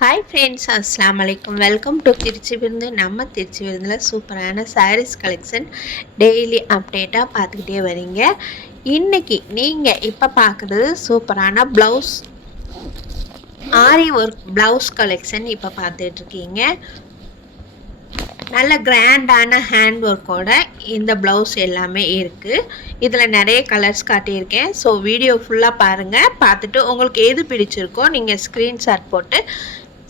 Hi friends, அஸ்ஸலாமு அலைக்கும். Welcome to Trichy விருந்து. நம்ம திருச்சி விருந்தில் சூப்பரான சாரீஸ் கலெக்ஷன் டெய்லி அப்டேட்டாக பார்த்துக்கிட்டே வரீங்க. இன்றைக்கி நீங்கள் இப்போ பார்க்குறது சூப்பரான ப்ளவுஸ், ஆரி ஒர்க் ப்ளவுஸ் கலெக்ஷன் இப்போ பார்த்துட்ருக்கீங்க. நல்ல கிராண்டான ஹேண்ட் ஒர்க்கோட இந்த ப்ளவுஸ் எல்லாமே இருக்குது. இதில் நிறைய கலர்ஸ் காட்டியிருக்கேன். ஸோ வீடியோ ஃபுல்லாக பாருங்கள். பார்த்துட்டு உங்களுக்கு எது பிடிச்சிருக்கோ நீங்கள் ஸ்க்ரீன்ஷாட் போட்டு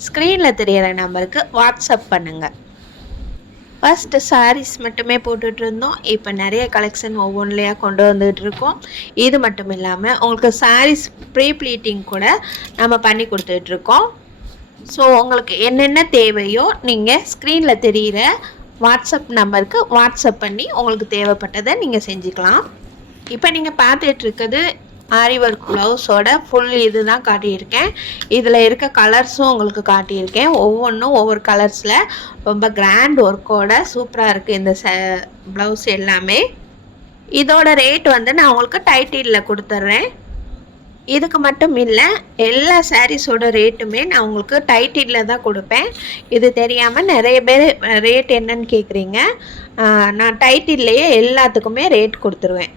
ஸ்க்ரீனில் தெரிகிற நம்பருக்கு வாட்ஸ்அப் பண்ணுங்கள். ஃபஸ்ட்டு சாரீஸ் மட்டுமே போட்டுட்ருந்தோம். இப்போ நிறைய கலெக்ஷன் ஒவ்வொன்றிலையாக கொண்டு வந்துகிட்ருக்கோம். இது மட்டும் இல்லாமல் உங்களுக்கு சாரீஸ் ப்ரீ ப்ளீட்டிங் கூட நம்ம பண்ணி கொடுத்துட்ருக்கோம். ஸோ உங்களுக்கு என்னென்ன தேவையோ நீங்கள் ஸ்க்ரீனில் தெரிகிற வாட்ஸ்அப் நம்பருக்கு வாட்ஸ்அப் பண்ணி உங்களுக்கு தேவைப்பட்டதை நீங்கள் செஞ்சுக்கலாம். இப்போ நீங்கள் பார்த்துட்ருக்கிறது ஆரி ஒர்க் ப்ளவுஸோட ஃபுல் இது தான் காட்டியிருக்கேன். இதில் இருக்க கலர்ஸும் உங்களுக்கு காட்டியிருக்கேன். ஒவ்வொன்றும் ஒவ்வொரு கலர்ஸில் ரொம்ப கிராண்ட் ஒர்க்கோட சூப்பராக இருக்குது இந்த ப்ளவுஸ் எல்லாமே. இதோட ரேட் நான் உங்களுக்கு டைட்டிலில் கொடுத்துட்றேன். இதுக்கு மட்டும் இல்லை, எல்லா சாரீஸோட ரேட்டுமே நான் உங்களுக்கு டைட்டிலில் தான் கொடுப்பேன். இது தெரியாமல் நிறைய பேர் ரேட் என்னன்னு கேட்குறீங்க. நான் டைட்டில்லையே எல்லாத்துக்குமே ரேட் கொடுத்துருவேன்.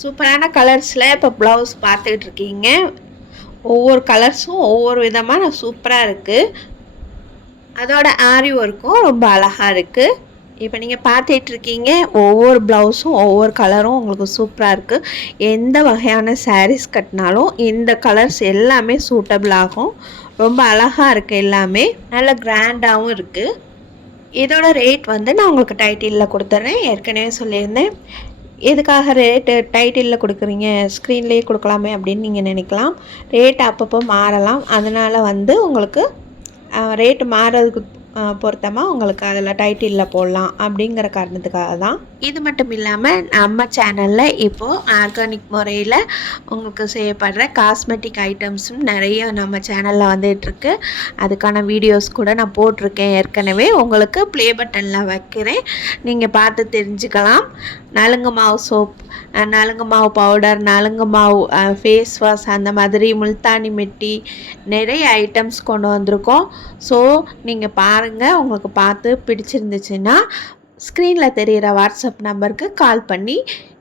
சூப்பரான கலர்ஸில் இப்போ ப்ளவுஸ் பார்த்துக்கிட்டு இருக்கீங்க. ஒவ்வொரு கலர்ஸும் ஒவ்வொரு விதமாக சூப்பராக இருக்குது. அதோட ஆரி ஒர்க்கும் ரொம்ப அழகாக இருக்குது. இப்போ நீங்கள் பார்த்துட்ருக்கீங்க. ஒவ்வொரு ப்ளவுஸும் ஒவ்வொரு கலரும் உங்களுக்கு சூப்பராக இருக்குது. எந்த வகையான சாரீஸ் கட்டினாலும் இந்த கலர்ஸ் எல்லாமே சூட்டபிள் ஆகும். ரொம்ப அழகாக இருக்குது. எல்லாமே நல்ல கிராண்டாகவும் இருக்குது. இதோட ரேட் நான் உங்களுக்கு டைட்டிலில் கொடுத்துட்றேன். ஏற்கனவே சொல்லியிருந்தேன். எதுக்காக ரேட்டு டைட்டிலில் கொடுக்குறீங்க, ஸ்க்ரீன்லேயே கொடுக்கலாமே அப்படின்னு நீங்கள் நினைக்கலாம். ரேட் அப்பப்போ மாறலாம். அதனால் உங்களுக்கு ரேட்டு மாறதுக்கு பொருத்தமாக உங்களுக்கு அதில் டைட்டிலில் போடலாம் அப்படிங்கிற காரணத்துக்காக தான். இது மட்டும் இல்லாமல் நம்ம சேனலில் இப்போது ஆர்கானிக் முறையில் உங்களுக்கு செய்யப்படுற காஸ்மெட்டிக் ஐட்டம்ஸும் நிறைய நம்ம சேனலில் வந்துட்டுருக்கு. அதுக்கான வீடியோஸ் கூட நான் போட்டிருக்கேன் ஏற்கனவே. உங்களுக்கு ப்ளே பட்டனில் வைக்கிறேன், நீங்கள் பார்த்து தெரிஞ்சுக்கலாம். நலுங்கு மாவு சோப், நலுங்கு மாவு பவுடர், நலுங்கு மாவு ஃபேஸ் வாஷ், அந்த மாதிரி முல்தானி மெட்டி நிறைய ஐட்டம்ஸ் கொண்டு வந்திருக்கோம். ஸோ நீங்கள் பாருங்கள். உங்களுக்கு பார்த்து பிடிச்சிருந்துச்சுன்னா ஸ்க்ரீனில் தெரிகிற வாட்ஸ்அப் நம்பருக்கு கால் பண்ணி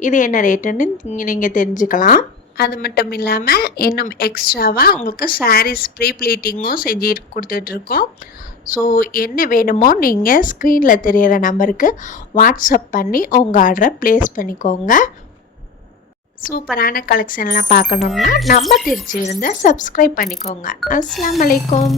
இது என்ன ரேட்டுன்னு நீங்கள் தெரிஞ்சுக்கலாம். அது மட்டும் இல்லாமல் இன்னும் எக்ஸ்ட்ராவாக உங்களுக்கு சாரீஸ் ப்ரீ ப்ளீட்டிங்கும் செஞ்சு கொடுத்துட்ருக்கோம். ஸோ என்ன வேணுமோ நீங்கள் ஸ்க்ரீனில் தெரிகிற நம்பருக்கு வாட்ஸ்அப் பண்ணி உங்கள் ஆர்டரை ப்ளேஸ் பண்ணிக்கோங்க. சூப்பரான கலெக்ஷன்லாம் பார்க்கணுன்னா நம்ம திருச்சி இருந்தால் சப்ஸ்கிரைப் பண்ணிக்கோங்க. அஸ்ஸலாமு அலைக்கும்.